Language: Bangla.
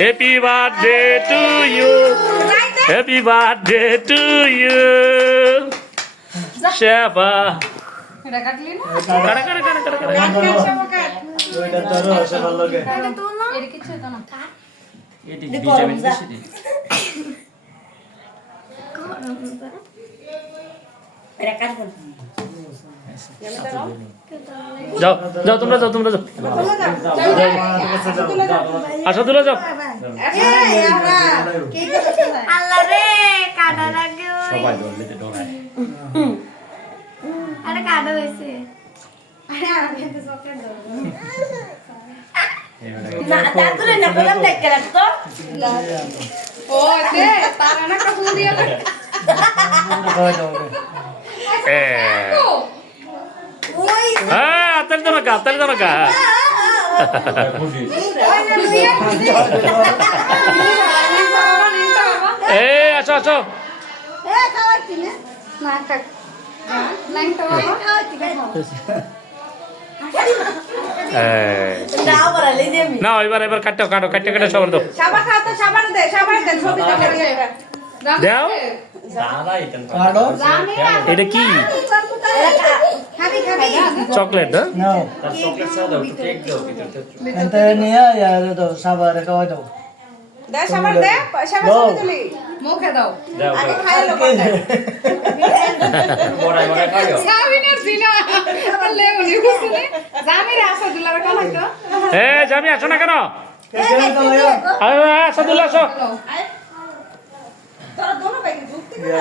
Happy birthday to you happy birthday to you Shefa এটা কাটলি না যাও যাও তোমরা যাও তোমরা যাও। আসো তোমরা যাও। আল্লাহ ডরায় আরে কাটা হয়েছে ও দে তারা না হ্যাঁ এবার এবার কাটো কাটো কাটে কাটে সবার দাও। দাও। এটা কি? চকলেট হ্যাঁ নাও তার চকলেট চা দাও একটু কেক দাও ভিতরতে নিয়ে দাও সাবার খাওয়াই দাও দে সাবান দে সাবান ছবি তুলি মুখে দাও দাও আগে খাই লোক বড়াই বড়াই খাইও সাবিনার জিনা বললে উনি বুঝছেন জামির আসা দুলার কালা তো এ যাবি আসো না কেন আসো তোরা দোনো যুক্তি ইয়া